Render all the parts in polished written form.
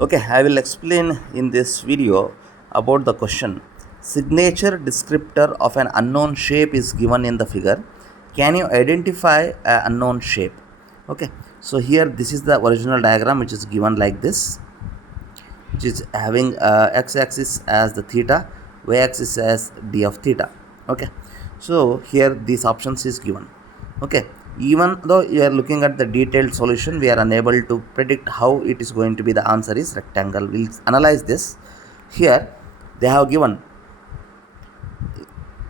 Okay, I will explain in this video about the question. Signature descriptor of an unknown shape is given in the figure. Can you identify an unknown shape? Okay, so here this is the original diagram which is given like this, which is having x-axis as the theta, y-axis as d of theta. Okay, so here these options is given. Okay, even though you are looking at the detailed solution, we are unable to predict how it is going to be. The answer is rectangle. We'll analyze this. Here they have given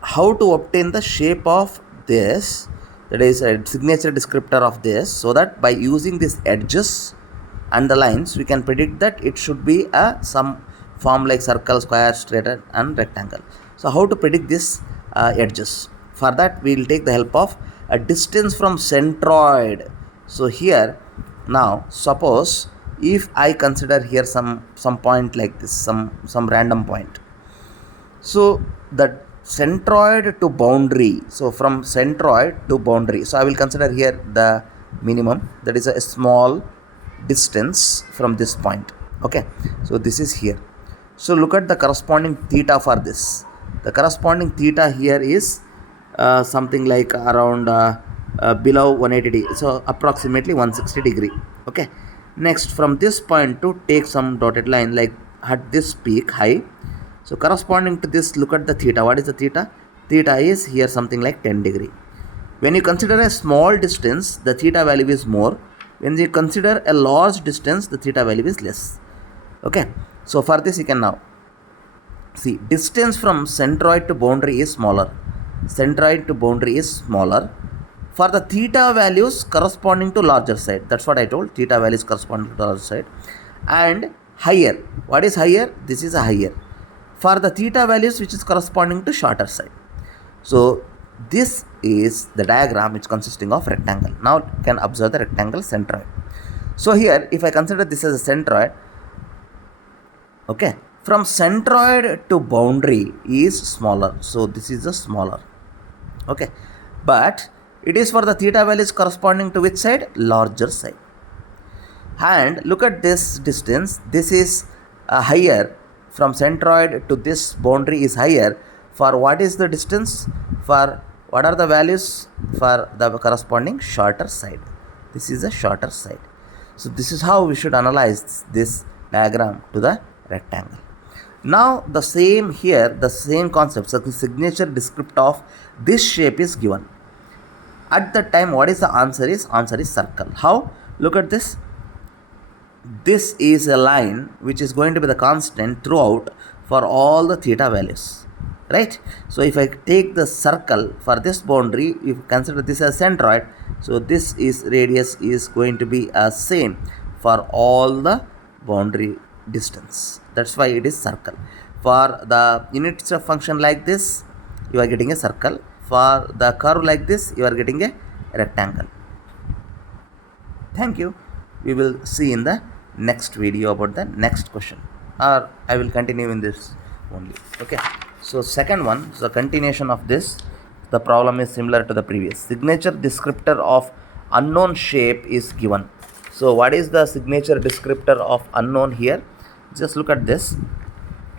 how to obtain the shape of this, that is a signature descriptor of this, so that by using these edges and the lines we can predict that it should be a some form like circle, square, straight and rectangle. So how to predict this edges? For that we will take the help of a distance from centroid. So here now suppose if I consider here some point like this, some random point. So the centroid to boundary, so from centroid to boundary, so I will consider here the minimum, that is a small distance from this point. Okay, so this is here. So look at the corresponding theta for this. The corresponding theta here is something like around below 180 degree, so approximately 160 degree. Okay, next from this point to take some dotted line like at this peak high. So corresponding to this, look at the theta. What is the theta? Theta is here something like 10 degree. When you consider a small distance, the theta value is more. When you consider a large distance, the theta value is less. Okay, so for this you can now see distance from centroid to boundary is smaller. Centroid to boundary is smaller. For the theta values corresponding to larger side, that's what I told. Theta values corresponding to the larger side and higher. What is higher? This is a higher. For the theta values which is corresponding to shorter side. So this is the diagram which consisting of rectangle. Now you can observe the rectangle centroid. So here if I consider this as a centroid, okay, from centroid to boundary is smaller. So this is a smaller. Okay, but it is for the theta values corresponding to which side? Larger side. And look at this distance. This is higher. From centroid to this boundary is higher. For what is the distance? For what are the values? For the corresponding shorter side. This is a shorter side. So this is how we should analyze this diagram to the rectangle. Now the same here, the same concept. So the signature descriptor of this shape is given. At that time, what is the answer is? Answer is circle. How? Look at this. This is a line which is going to be the constant throughout for all the theta values, right? So if I take the circle for this boundary, if you consider this as centroid, so this is radius is going to be a same for all the boundary distance. That's why it is circle. For the units of function like this, you are getting a circle. For the curve like this, you are getting a rectangle. Thank you. We will see in the next video about the next question, or I will continue in this only. Okay, so second one, so continuation of this, the problem is similar to the previous. Signature descriptor of unknown shape is given. So what is the signature descriptor of unknown here? Just look at this,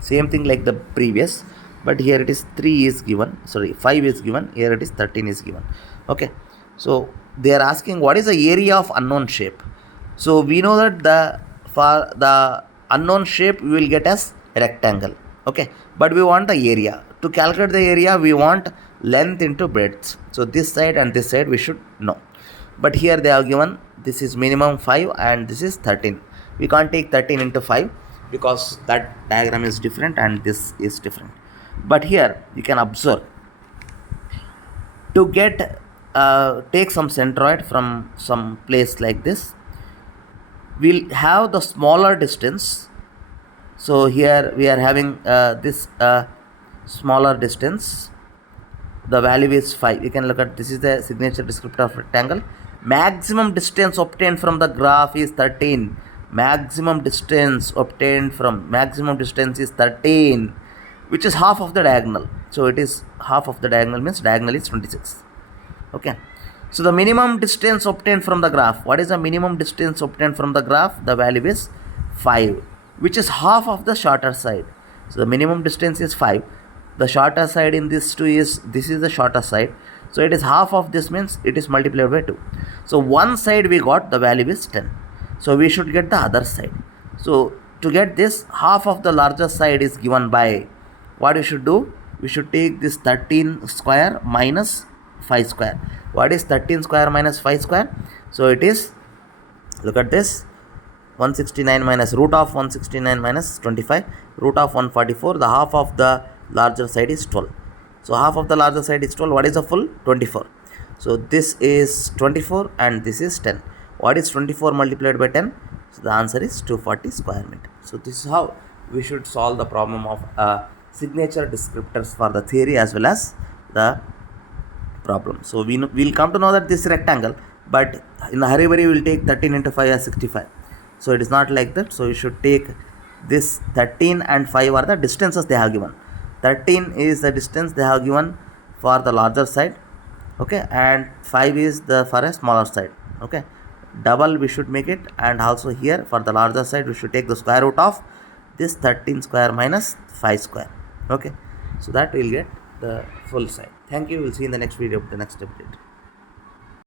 same thing like the previous, but here it is 3 is given, sorry 5 is given, here it is 13 is given. Okay, so they are asking what is the area of unknown shape. So we know that for the unknown shape we will get as rectangle. Okay, but we want the area. To calculate the area we want length into breadth. So this side and this side we should know. But here they have given this is minimum 5 and this is 13. We can't take 13 into 5 because that diagram is different and this is different. But here you can observe, to get take some centroid from some place like this, we'll have the smaller distance. So here we are having this smaller distance. The value is 5. You can look at, this is the signature descriptor of rectangle. Maximum distance obtained from the graph is 13. Maximum distance obtained from maximum distance is 13, which is half of the diagonal. So it is half of the diagonal, means diagonal is 26. Okay, so the minimum distance obtained from the graph, what is the minimum distance obtained from the graph? The value is 5. which is half of the shorter side. So the minimum distance is 5. The shorter side in this 2 is, this is the shorter side. So it is half of this, means it is multiplied by 2. So one side we got, the value is 10. So we should get the other side. So to get this, half of the larger side is given by, what we should do? We should take this 13 square minus 5 square. What is 13 square minus 5 square? So it is, look at this, 169 minus root of 169 minus 25, root of 144. The half of the larger side is 12. So half of the larger side is 12. What is the full? 24. So this is 24 and this is 10. What is 24 multiplied by 10? So the answer is 240 square meter. So this is how we should solve the problem of signature descriptors for the theory as well as the problem. So we'll come to know that this rectangle, but in a hurry we will take 13 into 5 as 65. So it is not like that. So you should take this 13 and 5 are the distances they have given. 13 is the distance they have given for the larger side, okay, and 5 is the for a smaller side, okay. Double we should make it, and also here for the larger side we should take the square root of this 13 square minus 5 square, okay. So that we'll get the full side. Thank you. We'll see in the next video with the next update.